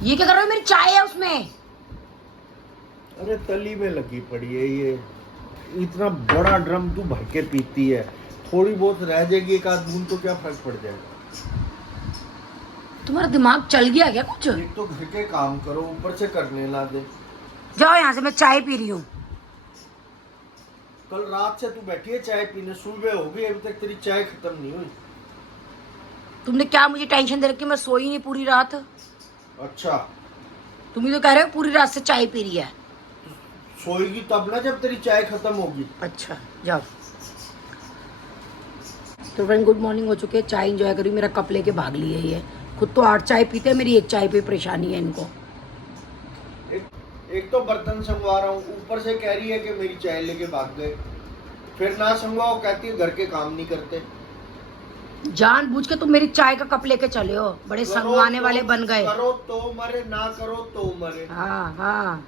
ये क्या कर रहे हो? मेरी चाय है उसमें। अरे तली में लगी पड़ी है ये। इतना बड़ा ड्रम तू भर के पीती है, थोड़ी बहुत रह जाएगी एक आध बूंद तो क्या फर्क पड़ जाएगा। तुम्हारा दिमाग चल गया क्या कुछ? एक तो घर के काम करो, ऊपर से करने ला दे। जाओ यहाँ से, मैं चाय पी रही हूँ। कल रात से तू बैठी है चाय पीने, सुबह हो गई अभी तक तेरी चाय खत्म नहीं हुई। तुमने क्या मुझे टेंशन दे रखी? मैं सोई नहीं पूरी रात। अच्छा, तुम ही तो कह रहे हो पूरी रात से चाय पी रही है। सोएगी तब ना जब तेरी चाय खत्म होगी। अच्छा जाओ। तो फ्रेंड गुड मॉर्निंग हो चुके हैं, चाय इंजॉय करी। मेरा कप लेके भाग लिए ये। खुद तो 8 चाय पीते हैं, मेरी एक चाय पे परेशानी है इनको। एक तो बर्तन संगवा रहा हूँ, ऊपर से कह रही है कि मेरी चाय लेके भाग गए। फिर ना संगवाओ, कहती है घर के काम नहीं करते। जानबूझ के तुम मेरी चाय का कप लेके चले हो, बड़े संगवाने वाले बन गए। करो तो मरे, ना करो तो मरे। हाँ हाँ,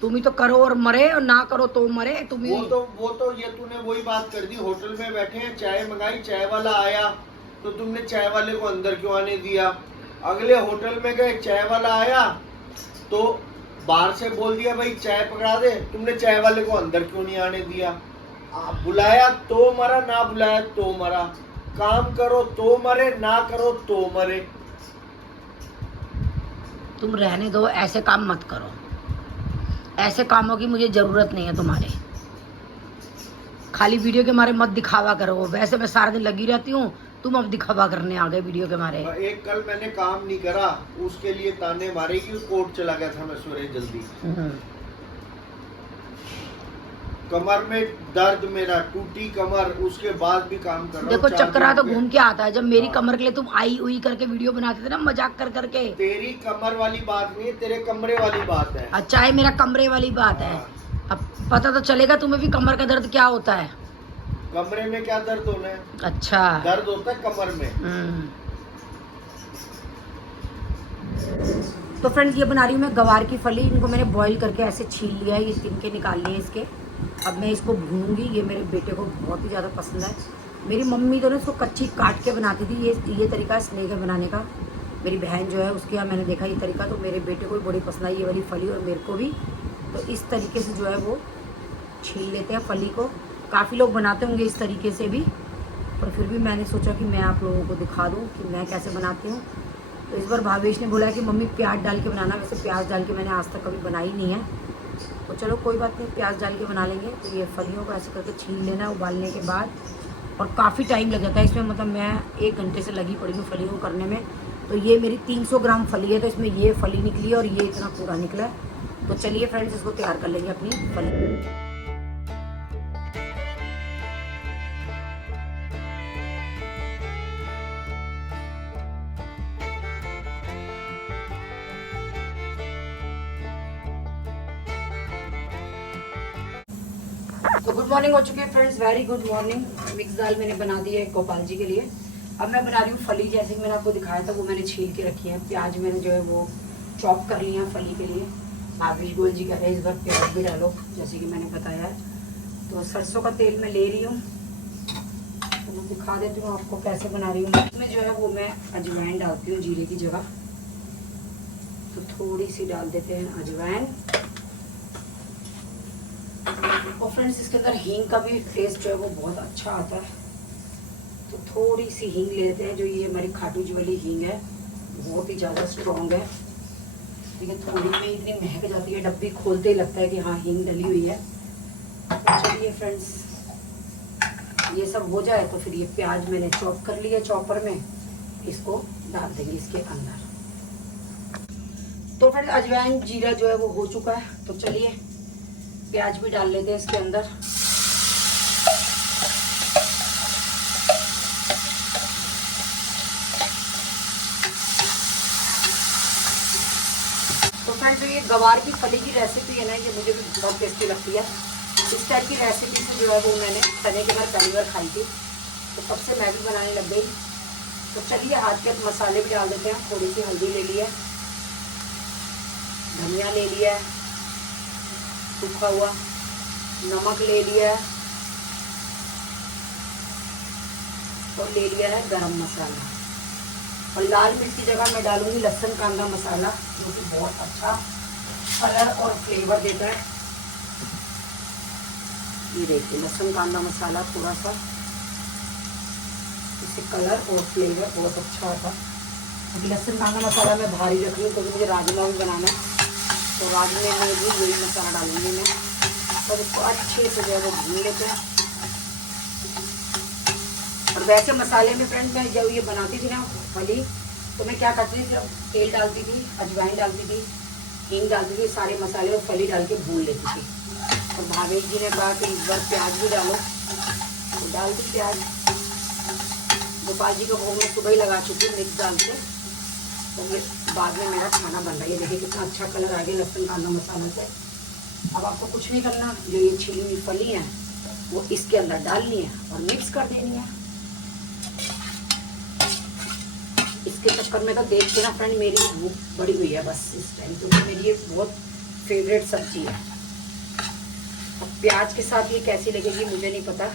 तुम ही तो करो और मरे, और ना करो तो मरे। तुम ही वो तो ये तूने वही बात कर दी। होटल में बैठे हैं, चाय मंगाई, चाय वाला आया तो तुमने चाय वाले को अंदर क्यों आने दिया। अगले होटल में गए, चाय वाला आया तो बाहर से बोल दिया भाई चाय पकड़ा दे, तुमने चाय वाले को अंदर क्यों नहीं आने दिया। आप बुलाया तो मरा, ना बुलाया तो मरा। काम करो तो मरे, ना करो तो मरे। तुम रहने दो, ऐसे काम मत करो। ऐसे कामों की मुझे जरूरत नहीं है तुम्हारे। खाली वीडियो के मारे मत दिखावा करो। वैसे मैं सारा दिन लगी रहती हूँ, तुम अब दिखावा करने आ गए वीडियो के मारे। एक कल मैंने काम नहीं करा, उसके लिए ताने मारे कि कोर्ट चला गया था मैं सवेरे जल्दी। कमर में दर्द, मेरा टूटी कमर, उसके बाद भी काम कर रहा हूं। देखो चक्रा तो घूम के आता है। जब मेरी कमर के लिए तुम आई हुई करके वीडियो बनाते थे ना, मजाक कर करके। तेरी कमर वाली बात नहीं है, तेरे कमरे वाली बात है। अच्छा है, मेरा कमरे वाली बात है। अब पता तो चलेगा तुम्हें भी कमर का दर्द क्या होता है। कमरे में क्या दर्द होना है? अच्छा, दर्द होता है कमर में। तो फ्रेंड्स ये बना रही हूँ मैं गवार की फली। इनको मैंने बॉईल करके ऐसे छील लिया है, ये तिनके निकाल लिए इसके। अब मैं इसको भूनूंगी। ये मेरे बेटे को बहुत ही ज़्यादा पसंद है। मेरी मम्मी तो ना इसको कच्ची काट के बनाती थी। ये तरीका स्नेक है बनाने का। मेरी बहन जो है उसके यहाँ मैंने देखा ये तरीका, तो मेरे बेटे को भी बड़ी पसंद आई ये वाली फली, और मेरे को भी। तो इस तरीके से जो है वो छील लेते हैं फली को। काफ़ी लोग बनाते होंगे इस तरीके से भी, पर फिर भी मैंने सोचा कि मैं आप लोगों को दिखा दूँ कि मैं कैसे बनाती हूँ। तो इस बार भावेश ने बोला कि मम्मी प्याज डाल के बनाना। वैसे प्याज डाल के मैंने आज तक कभी बनाई नहीं है, तो चलो कोई बात नहीं, प्याज डाल के बना लेंगे। तो ये फलियों को ऐसे करके छील लेना उबालने के बाद। और काफ़ी टाइम लग जाता है इसमें, मतलब मैं 1 घंटे से लगी पड़ी हूँ फलियों को करने में। तो ये मेरी 300 ग्राम फली है, तो इसमें ये फली निकली है और ये इतना पूरा निकला है। तो चलिए फ्रेंड्स इसको तैयार कर लेंगे अपनी फली। तो गुड मॉर्निंग हो चुकी है friends, very good morning. Mix दाल मैंने बना दी है गोपाल जी के लिए। अब मैं बना रही हूँ फली। जैसे कि मैंने आपको दिखाया था वो मैंने छील के रखी है। प्याज मैंने जो है वो चॉप कर लिया है फली के लिए। भावेश गोयल जी कह रहे हैं इस बार प्याज भी डालो, जैसे कि मैंने बताया है। तो सरसों का तेल मैं ले रही हूँ, तो मैं दिखा देती हूँ आपको कैसे बना रही हूँ। इसमें जो है वो मैं अजवाइन डालती हूँ जीरे की जगह। तो थोड़ी सी डाल देते हैं अजवाइन। और फ्रेंड्स इसके अंदर हींग का भी टेस्ट जो है वो बहुत अच्छा आता है। तो थोड़ी सी हींग लेते हैं। जो ये हमारी खाटू जी वाली हींग है, बहुत ही ज़्यादा स्ट्रॉन्ग है। देखिए थोड़ी में इतनी महक जाती है, डब्बी खोलते ही लगता है कि हाँ हींग डली हुई है। तो चलिए फ्रेंड्स ये सब हो जाए तो फिर ये प्याज मैंने चॉप कर लिया चॉपर में, इसको डाल देंगे इसके अंदर। तो फ्रेंड्स अजवाइन जीरा जो है वो हो चुका है। तो चलिए प्याज भी डाल लेते हैं इसके अंदर। तो फ्रेंड्स जो ये गवार की फली की रेसिपी है ना, ये मुझे भी बहुत टेस्टी लगती है। इस टाइप की रेसिपी से जो है वो मैंने तने के बाद पहली बार खाई थी, तो तब से मैं भी बनाने लग गई। तो चलिए हाथ के मसाले भी डाल देते हैं। थोड़ी सी हल्दी ले लिया, धनिया ले लिया सूखा हुआ, नमक ले लिया है और ले लिया है गरम मसाला। और लाल मिर्च की जगह मैं डालूंगी लहसुन कांदा मसाला, जो कि बहुत अच्छा कलर और फ्लेवर देता है। ये देखिए लहसुन कांदा मसाला थोड़ा सा, इससे कलर और फ्लेवर बहुत अच्छा आता है। क्योंकि लहसुन कांदा मसाला मैं भारी रख रही हूँ क्योंकि मुझे राजमा भी बनाना है, तो राजमे में भी यही मसाला डालूंगी मैं। और इसको अच्छे से जो है वो भून लेते हैं। और वैसे मसाले में फ्रेंड मैं जब ये बनाती थी ना फली, तो मैं क्या करती थी, सिर्फ तेल डालती थी, अजवाइन डालती थी, हींग डालती थी, सारे मसाले और फली डाल के भून लेती थी। और भावेश जी ने कहा कि इस बार प्याज भी डालो, तो डाल दी प्याज। गोपाल जी का भोग मैं सुबह ही लगा चुकी हूँ मिक्स डाल के। तो ये बाद में मेरा खाना बन रहा है। ये देखिए कितना अच्छा कलर आ गया लहसुन कांदा मसाला से। अब आपको कुछ नहीं करना, जो ये छिली हुई फली है वो इसके अंदर डालनी है और मिक्स कर देनी है। इसके चक्कर में तो देख के ना फ्रेंड मेरी भूख बड़ी हुई है बस इस टाइम, क्योंकि मेरी ये बहुत फेवरेट सब्जी है। अब प्याज के साथ ये कैसी लगेगी मुझे नहीं पता,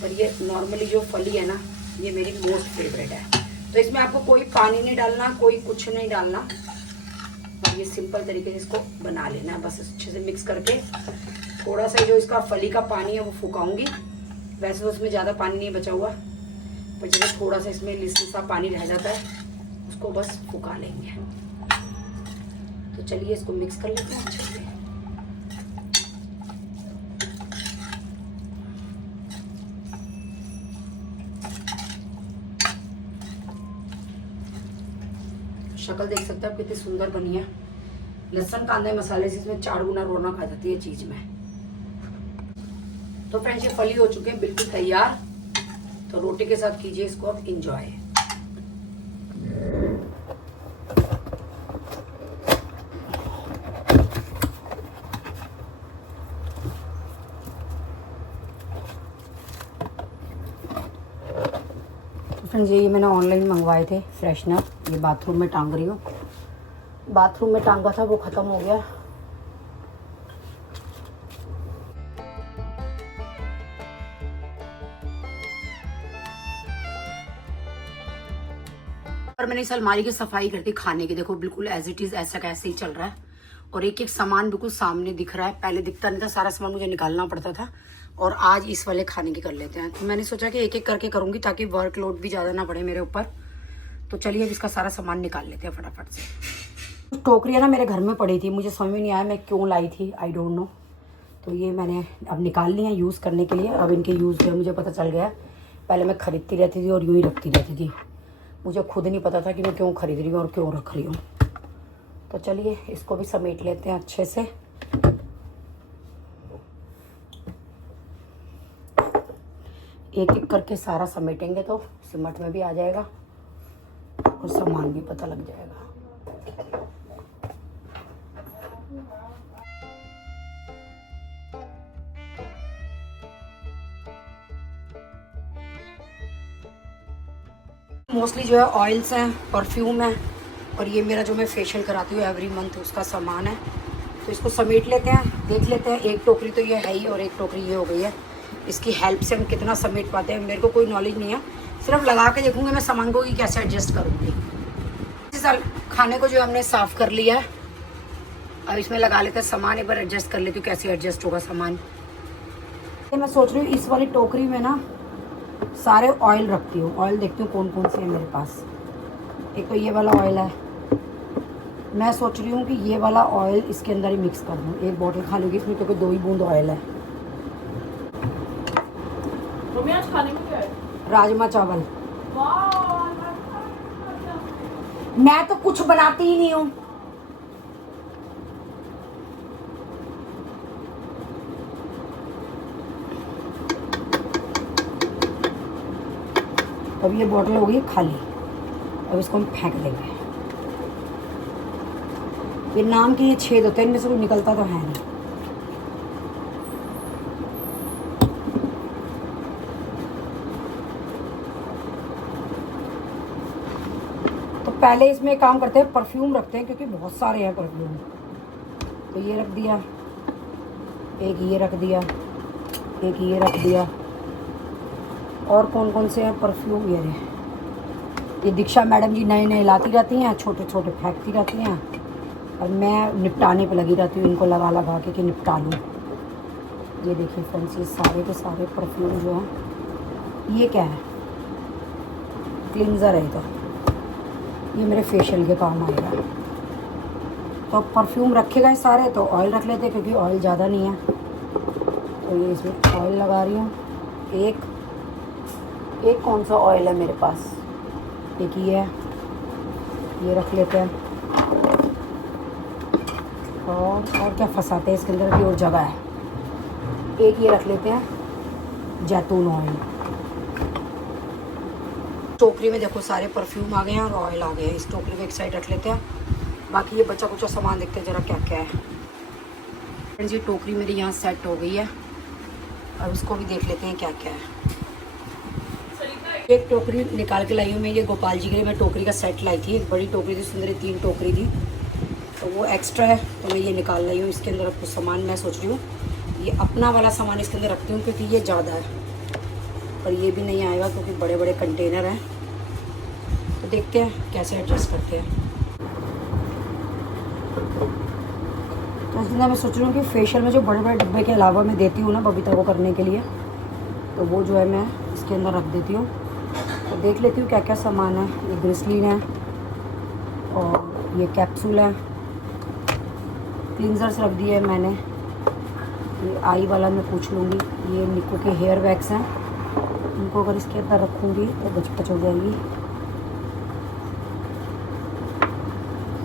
पर ये नॉर्मली जो फली है ना ये मेरी मोस्ट फेवरेट है। तो इसमें आपको कोई पानी नहीं डालना, कोई कुछ नहीं डालना, और ये सिंपल तरीके से इसको बना लेना है बस अच्छे से मिक्स करके। थोड़ा सा जो इसका फली का पानी है वो फुकाऊंगी, वैसे तो उसमें ज़्यादा पानी नहीं बचा हुआ, पर जब थोड़ा सा इसमें लिस्ट सा पानी रह जाता है उसको बस फुका लेंगे। तो चलिए इसको मिक्स कर लेते हैं अच्छे से। शक्ल देख सकते हैं आप कितनी सुंदर बनी है। लहसुन कांदे मसाले से इसमें 4 गुना रौनक आ जाती है चीज में। तो फ्रेंड्स ये फली हो चुके हैं बिल्कुल तैयार। तो रोटी के साथ कीजिए इसको अब इंजॉय। फ्रेंड्स ये मैंने ऑनलाइन मंगवाए थे फ्रेशनर, ये बाथरूम में टांग रही हूँ। बाथरूम में टांगा था वो ख़त्म हो गया। और मैंने इस अलमारी की सफाई करती खाने की, देखो बिल्कुल एज इट इज़ ऐसा कैसे ही चल रहा है। और एक एक सामान बिल्कुल सामने दिख रहा है, पहले दिखता नहीं था, सारा सामान मुझे निकालना पड़ता था। और आज इस वाले खाने की कर लेते हैं। तो मैंने सोचा कि एक एक करके करूँगी ताकि वर्कलोड भी ज़्यादा ना पड़े मेरे ऊपर। तो चलिए अब इसका सारा सामान निकाल लेते हैं फटाफट से। टोकरियाँ ना मेरे घर में पड़ी थी, मुझे समझ में नहीं आया मैं क्यों लाई थी, आई डोंट नो। तो ये मैंने अब निकाल ली है यूज़ करने के लिए। अब इनके यूज़ जो मुझे पता चल गया। पहले मैं ख़रीदती रहती थी और यूँ ही रखती रहती थी, मुझे खुद नहीं पता था कि मैं क्यों ख़रीद रही हूँ और क्यों रख रही हूँ। तो चलिए इसको भी समेट लेते हैं अच्छे से। एक एक करके सारा समेटेंगे तो सिमट में भी आ जाएगा और सामान भी पता लग जाएगा। मोस्टली जो है ऑयल्स हैं, परफ्यूम है, और ये मेरा जो मैं फेशियल कराती हूँ एवरी मंथ उसका सामान है। तो इसको समेट लेते हैं, देख लेते हैं। एक टोकरी तो ये है ही और एक टोकरी ये हो गई है। इसकी हेल्प से हम कितना समेट पाते हैं मेरे को कोई नॉलेज नहीं है, सिर्फ लगा के देखूंगी मैं सामान को कि कैसे एडजस्ट करूँगी। इस साल खाने को जो हमने साफ़ कर लिया है, अब इसमें लगा लेते हैं सामान, एक बार एडजस्ट कर लेती हूँ कैसे एडजस्ट होगा सामान। मैं सोच रही हूँ इस वाली टोकरी में ना सारे ऑयल रखती हूँ। ऑयल देखती हूँ कौन कौन से है मेरे पास। एक तो ये वाला ऑयल है, मैं सोच रही हूँ कि ये वाला ऑयल इसके अंदर ही मिक्स कर दूँ। एक बॉटल खा लूँगी इसमें क्योंकि 2 ही बूंद ऑयल है। तो आज खाने में क्या है? राजमा चावल। मैं तो कुछ बनाती ही नहीं हूँ। अब ये बॉटल हो गई खाली, अब इसको हम फेंक देंगे। ये नाम के ये छेद होते हैं, इनमें से कोई निकलता तो है नहीं। तो पहले इसमें काम करते हैं, परफ्यूम रखते हैं क्योंकि बहुत सारे हैं परफ्यूम। तो ये रख दिया, एक ये रख दिया, एक ये रख दिया। और कौन कौन से हैं परफ्यूम? ये रहे, ये दीक्षा मैडम जी नए नए लाती रहती हैं, छोटे छोटे फेंकती रहती हैं और मैं निपटाने पे लगी रहती हूँ, इनको लगा लगा के कि निपटा लूँ। ये देखिए फ्रेंड्स, ये सारे के सारे परफ्यूम जो हैं, ये क्या है, क्लिनज़र है। तो ये मेरे फेशियल के काम आएगा। तो परफ्यूम रखे गए सारे, तो ऑयल रख लेते क्योंकि ऑयल ज़्यादा नहीं है। तो ये इसमें ऑयल लगा रही हूँ। एक कौन सा ऑयल है मेरे पास, एक ही है, ये रख लेते हैं। और क्या फंसाते हैं इसके अंदर की और जगह है। एक ये रख लेते हैं जैतून ऑयल। टोकरी में देखो सारे परफ्यूम आ गए हैं और ऑयल आ गए हैं। इस टोकरी को एक साइड रख लेते हैं। बाकी ये बचा कुचा सामान देखते हैं जरा क्या क्या है। फ्रेंड्स ये टोकरी मेरी यहाँ सेट हो गई है। अब इसको भी देख लेते हैं क्या क्या है। एक टोकरी निकाल के लाई हूँ मैं, ये गोपाल जी के लिए मैं टोकरी का सेट लाई थी। एक बड़ी टोकरी थी, सुंदर 3 टोकरी थी, तो वो एक्स्ट्रा है तो मैं ये निकाल लाई हूँ। इसके अंदर कुछ सामान मैं सोच रही हूँ ये अपना वाला सामान इसके अंदर रखती हूँ क्योंकि ये ज़्यादा है, पर ये भी नहीं आएगा क्योंकि बड़े बड़े कंटेनर हैं। तो देखते हैं कैसे एडजस्ट करते हैं। तो इसलिए मैं सोच रही हूँ कि फेशियल में जो बड़े बड़े डब्बे के अलावा मैं देती हूँ ना बबीता को करने के लिए, तो वो जो है मैं इसके अंदर रख देती हूँ। तो देख लेती हूँ क्या क्या सामान है। ये ग्लिसरीन है और ये कैप्सूल है, क्लिनजर्स रख दिए है मैंने। ये आई वाला मैं पूछ लूँगी। ये निको के हेयर वैक्स हैं, इनको अगर इसके अंदर रखूँगी तो बच हो जाएगी।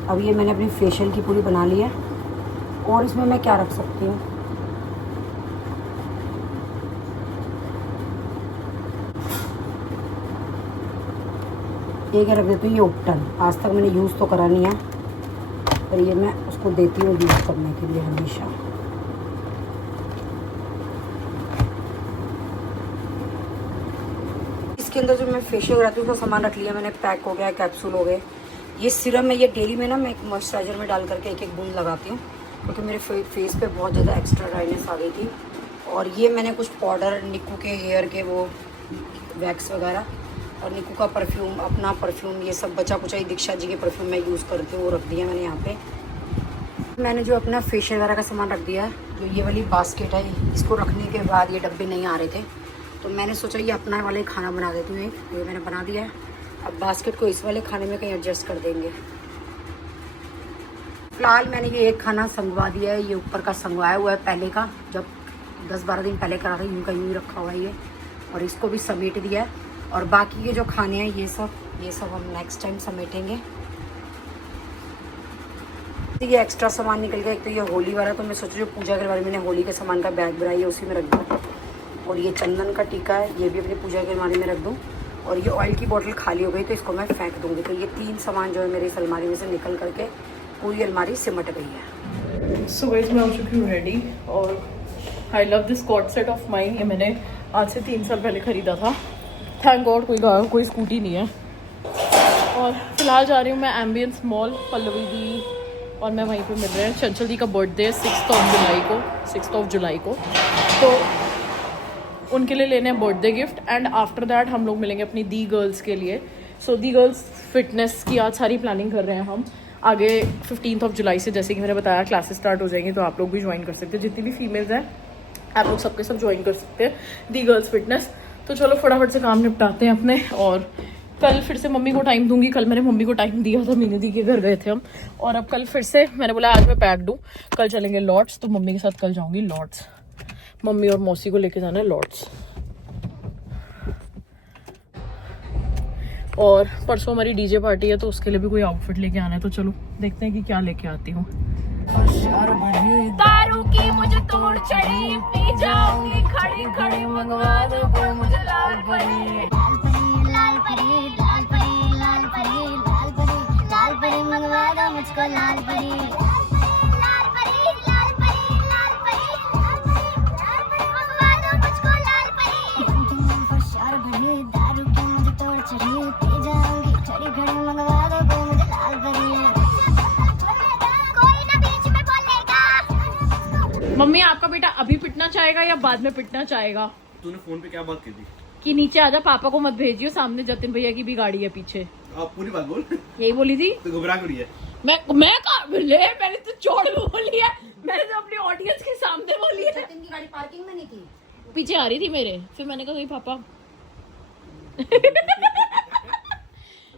अब ये मैंने अपनी फेशियल की पूरी बना ली है। और इसमें मैं क्या रख सकती हूँ, एक रख देती हूँ ये उपटन। आज तक मैंने यूज़ तो करा नहीं है, पर ये मैं उसको देती हूँ यूज़ करने के लिए हमेशा। इसके अंदर जो मैं फेशियल कराती हूँ उसका सामान रख लिया मैंने, पैक हो गया, कैप्सूल हो गए। ये सीरम है, ये डेली में ना मैं एक मॉइस्चराइज़र में डाल करके एक बूंद लगाती हूँ क्योंकि मेरे फेस पे बहुत ज़्यादा एक्स्ट्रा ड्राइनेस आ गई थी। और ये मैंने कुछ पाउडर, निक्कू के हेयर के वो वैक्स वगैरह और निक्कू का परफ्यूम, अपना परफ्यूम, ये सब बचा कुचा ही दीक्षा जी के परफ्यूम मैं यूज़ करती हूँ, वो रख दिया मैंने यहाँ पे। मैंने जो अपना फेशियल वगैरह का सामान रख दिया है, जो ये वाली बास्केट है, इसको रखने के बाद ये डब्बे नहीं आ रहे थे तो मैंने सोचा ये अपना वाले खाना बना देती हूँ। ये मैंने बना दिया है। अब बास्केट को इस वाले खाने में कहीं एडजस्ट कर देंगे। फिलहाल मैंने ये एक खाना संगवा दिया है, ये ऊपर का संगवाया हुआ है पहले का, जब 10-12 दिन पहले करा था, यूँ का यूँ रखा हुआ है ये। और इसको भी समेट दिया है। और बाकी के जो खाने हैं ये सब हम नेक्स्ट टाइम समेटेंगे। ये एक्स्ट्रा सामान निकल गया। एक तो ये होली वाला, तो मैं सोच रही हूँ पूजा के बारे में मैंने होली के सामान का बैग बनाई है, उसी में रख दूँ। और ये चंदन का टीका है, ये भी अपनी पूजा के अलमारी में रख दूँ। और ये ऑयल की बोतल खाली हो गई तो इसको मैं फेंक दूँगी। तो ये 3 सामान जो है मेरी इस अलमारी में से निकल करके पूरी अलमारी सिमट गई है। सो गाइस मैं हो चुकी हूँ रेडी और I love this cot set of mine. ये मैंने आज से 3 साल पहले ख़रीदा था। थैंक गॉड कोई स्कूटी नहीं है। और फिलहाल जा रही हूँ मैं एम्बियंस मॉल, पल्लवी दी और मैं वहीं पे मिल रहे हैं। चंचल दी का बर्थडे है 6 जुलाई को, तो उनके लिए लेने हैं birthday gift. And after that हम लोग मिलेंगे अपनी दी गर्ल्स के लिए। सो दी गर्ल्स फिटनेस की आज सारी प्लानिंग कर रहे हैं हम। आगे 15 जुलाई से, जैसे कि मैंने बताया, क्लासेस स्टार्ट हो जाएंगी, तो आप लोग भी ज्वाइन कर सकते हैं। जितनी भी फीमेल्स हैं आप लोग सबके सब ज्वाइन कर सकते हैं दी गर्ल्स फिटनेस। तो चलो फटाफट से काम निपटाते हैं अपने। और कल फिर से मम्मी को टाइम दूंगी। कल मैंने मम्मी को टाइम दिया था, मीनू दी के घर गए थे हम। और अब कल फिर से मैंने बोला आज मैं पैक दूँ, कल चलेंगे लॉर्ड्स। तो मम्मी के साथ कल जाऊँगी लॉर्ड्स। मम्मी और मौसी को लेके जाना है लॉर्ड्स। और परसों हमारी डीजे पार्टी है तो उसके लिए भी कोई आउटफिट लेके आना है। तो चलो देखते हैं कि क्या लेके आती हूँ। दारू की मुझे तोड़ चढ़ी, पी जाऊंगी खड़ी खड़ी, मंगवा दो कोई मुझे लाल परी। लाल परी, लाल परी, लाल परी, लाल परी, लाल परी, मंगवा दो मुझको लाल परी। लाल परी, लाल परी, लाल परी, लाल परी, मंगवा दो मुझको लाल परी। होशियार बनी, दारू की मुझे तोड़ चढ़ी, पी जाऊंगी खड़ी खड़ी, मंगवा दो कोई मुझे लाल परी। मम्मी आपका बेटा अभी पिटना चाहेगा या बाद में पिटना चाहेगा? तूने फोन पे क्या बात की थी? कि नीचे आजा, पापा को मत भेजियो, सामने जतिन भैया की भी गाड़ी है पीछे। आप पूरी बात बोल। यही बोली थी तो घबरा क्यों रही है? मैं कहा ले, मैंने तो चौड़ में बोली है, मैंने तो अपनी ऑडियंस के सामने बोली है। सचिन की गाड़ी पार्किंग में नहीं थी, पीछे आ रही थी मेरे, फिर मैंने कहा पापा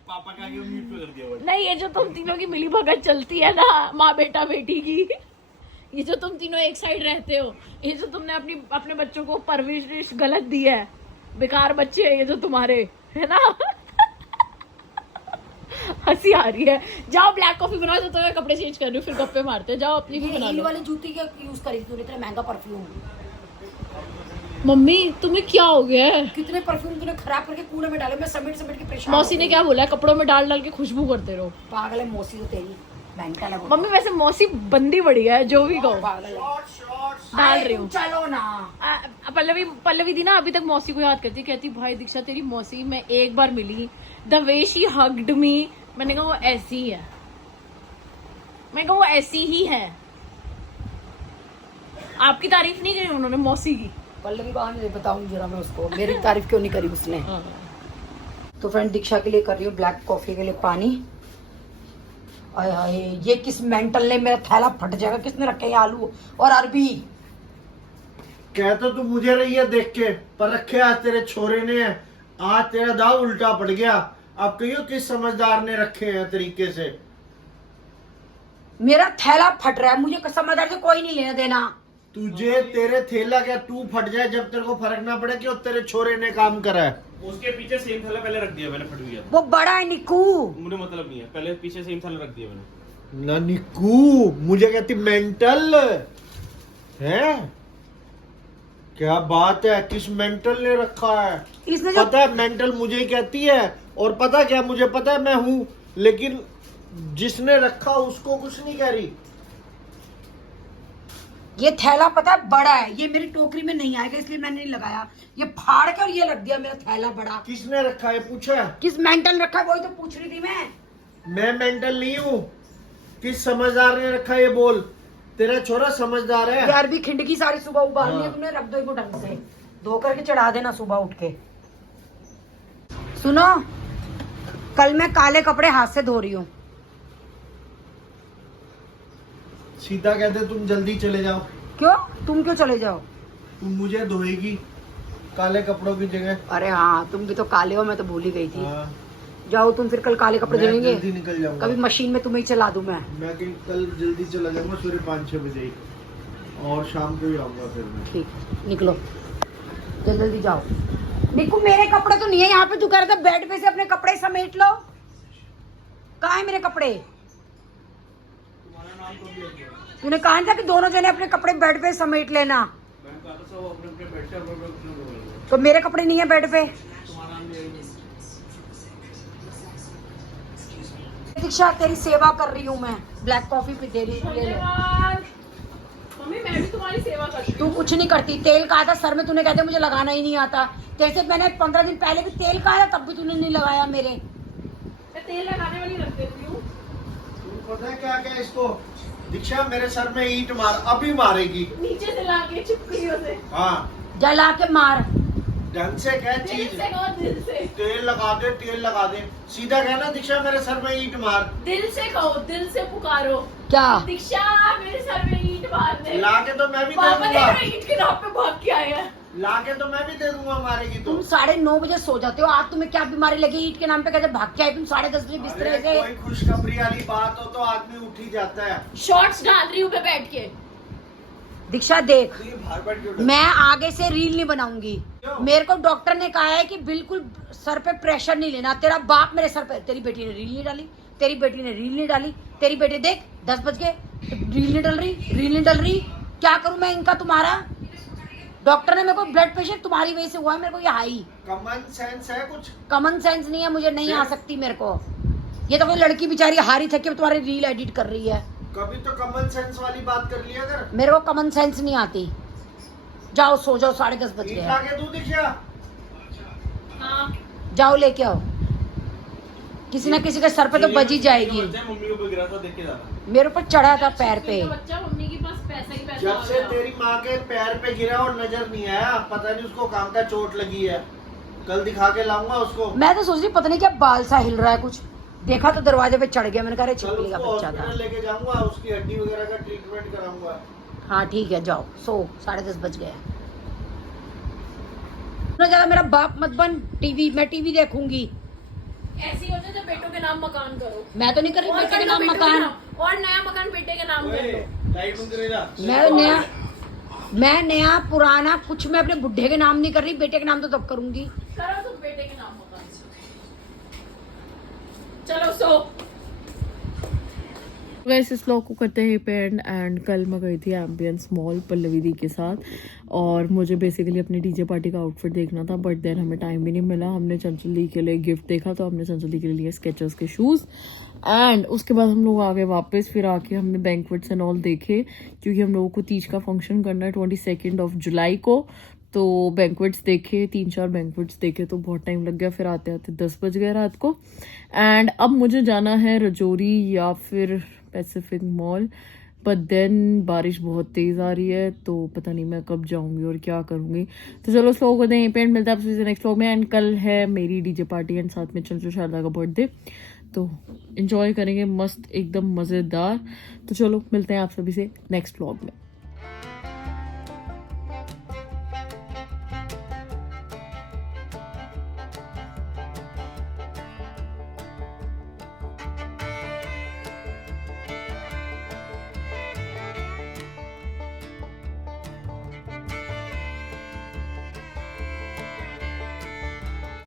पापा का आगे म्यूट पे कर दिया वो। नहीं, ये जो तुम तीनों की मिली भगत चलती है ना माँ बेटा बेटी की, ये जो तुम तीनों एक साइड रहते हो, ये जो तुमने अपने बच्चों को परवरिश गलत दी है, बेकार बच्चे हैं ये जो तुम्हारे, है ना। हंसी आ रही है। जाओ ब्लैक कॉफी बनाओ, तो मैं कपड़े चेंज कर रही हूँ, फिर गप्पे मारते हैं। जाओ अपनी भी बना हील लो। वाली जूती क्या यूज करी तूने, इतना महंगा परफ्यूम? मम्मी तुम्हें क्या हो गया है? कितने परफ्यूम तूने खराब करके कूड़े में डाले, मैं समेट समेट के परेशान मौसी हो ने गई। क्या बोला है? कपड़ों में डाल डाल के खुशबू करते रहो। पागल है मौसी तो तेरी, मेंटल है वो। मम्मी वैसे मौसी बंदी बढ़िया है, जो भी कहो। पागल है। डाल रही हूँ। चलो ना। पल्लवी दी ना अभी तक मौसी को याद करती, कहती भाई दीक्षा तेरी मौसी मैं एक बार मिली, the way she hugged me, मैंने कहा वो ऐसी ही है, मैं कहा वो ऐसी ही है। आपकी तारीफ नहीं करी उन्होंने मौसी की। पल्लवी बहाने बताऊंगी जरा मैं उसको, मेरी तारीफ क्यों नहीं करी उसने। तो फ्रेंड दीक्षा के लिए कर रही हूँ ब्लैक कॉफी के लिए पानी। आय हाय, ये किस मेंटल ने, मेरा थैला फट जाएगा, किसने रखे हैं आलू और अरबी? कह तो तू मुझे रही है देख के, पर रखे आज तेरे छोरे ने, आज तेरा दाव उल्टा पड़ गया। अब कहियो किस समझदार ने रखे हैं तरीके से। मेरा थैला फट रहा है, मुझे समझदार से कोई नहीं लेना देना। तुझे तेरे थैला क्या तू फट जाए जब तेरे को फर्क ना पड़े कि वो तेरे छोरे ने काम करा है। उसके पीछे सेम थैला पहले रख दिया मैंने, फट गया। वो बड़ा है निक्कू। मुझे मतलब नहीं है, पहले पीछे सेम थैला रख दिया मैंने। ना निक्कू, मुझे कहती मेंटल है। क्या बात है, किस मेंटल ने रखा है? इसने जो पता है मेंटल मुझे ही कहती है, और पता क्या, मुझे पता है मैं हूं, लेकिन जिसने रखा उसको कुछ नहीं कह रही। ये थैला पता है बड़ा है, ये मेरी टोकरी में नहीं आएगा इसलिए मैंने नहीं लगाया, ये फाड़ के और ये रख दिया मेरा थैला बड़ा। किसने रखा है पूछा? किस मेंटल रखा है वही तो पूछ रही थी मैं मेंटल नहीं हूँ। किस समझदार ने रखा है ये बोल। तेरा छोरा समझदार है। यार भी खिंडकी सारी सुबह उबालनी है तुमने, रख दो इनको ढंग से, धो करके चढ़ा देना सुबह उठ के। सुनो, कल मैं काले कपड़े हाथ से धो रही हूँ। सीधा कहते तुम जल्दी चले जाओ। क्यों? तुम क्यों चले जाओ? तुम मुझे धोएगी काले कपड़ों की जगह। अरे हाँ, तुम भी तो काले हो, मैं तो भूल ही गई थी। हाँ, जाओ तुम फिर कल काले कपड़े मैं धोएंगे। जल्दी निकल जाऊंगा। कभी मशीन में तुम्हें ही चला दूं मैं। कल जल्दी चला जाऊंगा, सुबह 5-6 बजे ही, और शाम को ही आऊंगा फिर मैं। ठीक, निकलो जल्दी जाओ। निकू मेरे कपड़े तो नहीं है यहाँ पे, तू कह रहा था बेड पे से अपने कपड़े समेट लो। कहाँ है मेरे कपड़े? तूने कहा था कि दोनों जने अपने कपड़े बेड पे समेट लेना, तो मेरे कपड़े नहीं है बेड पे। दीक्षा तेरी सेवा कर रही हूँ मैं, ब्लैक कॉफी पी दे रही हूँ, ले लो। मम्मी मैं भी तुम्हारी सेवा करती हूँ। तू कुछ नहीं करती। तेल कहा था सर में, तूने कहते मुझे लगाना ही नहीं आता। तेरे से मैंने 15 दिन पहले भी तेल कहा था, तब भी तूने नहीं लगाया मेरे। मैं तेल लगाने वाली रख देती हूँ। पता है क्या क्या इसको? दीक्षा मेरे सर में ईंट मार, अभी मारेगी। नीचे से लाके चिपकलियों से। हाँ, जला के मार। ढंग से क्या दिल चीज, से कहो, दिल से। तेल लगा दे, तेल लगा दे। सीधा कहना दीक्षा मेरे सर में ईंट मार। दिल से कहो, दिल से पुकारो। क्या? दीक्षा मेरे सर में ईंट मार दे। लाके तो मैं भी दे पापा दूंगा। ने ईंट के नाम पे भाग के आए हैं। लाके तो मैं भी दे दूंगा, मारेगी तो। तुम 9:30 बजे सो जाते हो, आज तुम्हें क्या बीमारी लगी? ईंट के नाम पे कहते भाग के आए तुम 10:30 बजे बिस्तरे अरे से। कोई खुशखबरी वाली बात हो तो आदमी उठ ही जाता है। शॉर्ट्स डाल रही हूँ मैं बैठ के। दीक्षा देख, तो ये बाहर बैठ के उठा- मैं आगे से रील नहीं बनाऊंगी। क्यों? मेरे को डॉक्टर ने कहा है कि बिल्कुल सर पे प्रेशर नहीं लेना। तेरा बाप मेरे सर पे, तेरी बेटी ने रील नहीं डाली, तेरी बेटी ने रील नहीं डाली, तेरी बेटी देख 10 बज गए, रील नहीं डल रही, रील नहीं डल रही। क्या करूं मैं इनका? तुम्हारा डॉक्टर ने मेरे को ब्लड प्रेशर तुम्हारी वजह से हुआ है, मेरे को ये हाई। कॉमन सेंस है कुछ? कॉमन सेंस नहीं है, मुझे नहीं आ फिर? सकती मेरे को। ये तो कोई लड़की बेचारी हारी थकी तुम्हारी रील एडिट कर रही है। कभी तो कॉमन सेंस वाली बात कर लिया कर। मेरे को कॉमन सेंस नहीं आती। जाओ सो जाओ, 10:30 बज ईंट गए। लाके दूं दीक्षा? हाँ। जाओ लेके आओ, किसी ना किसी के सर पे तो बज ही जाएगी। मम्मी को गिरा था, देख के जाना। मेरे ऊपर चढ़ा था पैर पे। बच्चा मम्मी के पास पैसा ही पैसा जब हो से गया। तेरी माँ के पैर पे गिरा और नजर नहीं आया, पता नहीं उसको कहाँ का चोट लगी है। कल दिखा के लाऊंगा उसको। मैं तो सोच रही पता नहीं क्या बाल सा हिल रहा है कुछ, देखा तो दरवाजे पे चढ़ गया, मैंने कहा अरे कल छिपकली का उसको बच्चा था। हॉस्पिटल लेके जाऊंगा, उसकी हड्डी वगैरह का ट्रीटमेंट कराऊंगा। हाँ ठीक है जाओ, सो 10:30 बज गए। इतना ज्यादा मेरा बाप मत बन, टीवी मैं टीवी देखूंगी। ऐसी होते तो बेटों के नाम मकान करो। मैं तो नहीं कर रही और बेटे के कर लो नाम बेटों के मकान, नाम, और नया मकान बेटे के नाम कर लो। लाइट बंद करेगा। मैं नया पुराना कुछ मैं अपने बुढ़े के नाम नहीं कर रही, बेटे के नाम तो तब करूंगी। करो तुम बेटे के नाम मकान। चलो सो गाइस, इस व्लॉग को करते हैं पेंड। एंड कल मैं गई थी एम्बियंस मॉल पल्लवी दी के साथ, और मुझे बेसिकली अपनी डीजे पार्टी का आउटफिट देखना था, बट देन हमें टाइम भी नहीं मिला। हमने चंचल दी के लिए गिफ्ट देखा, तो हमने चंचल दी के लिए स्केचर्स के शूज़। एंड उसके बाद हम लोग आ गए वापस, फिर आके हमने बैंक्वेट्स एंड ऑल देखे, क्योंकि हम लोगों को तीज का फंक्शन करना है 22 जुलाई को। तो बैंक्वेट्स देखे, 3-4 बैंक्वेट्स देखे, तो बहुत टाइम लग गया। फिर आते आते 10 बज गए रात को। एंड अब मुझे जाना है रजौरी या फिर पैसिफिक मॉल, बट देन बारिश बहुत तेज़ आ रही है, तो पता नहीं मैं कब जाऊंगी और क्या करूंगी। तो चलो इस व्लॉग को दें पेंट, मिलता है आपसे नेक्स्ट व्लॉग में। एंड कल है मेरी डीजे पार्टी एंड साथ में चंचल शारदा का बर्थडे, तो एंजॉय करेंगे मस्त एकदम मज़ेदार। तो चलो मिलते हैं आप सभी से नेक्स्ट व्लॉग में।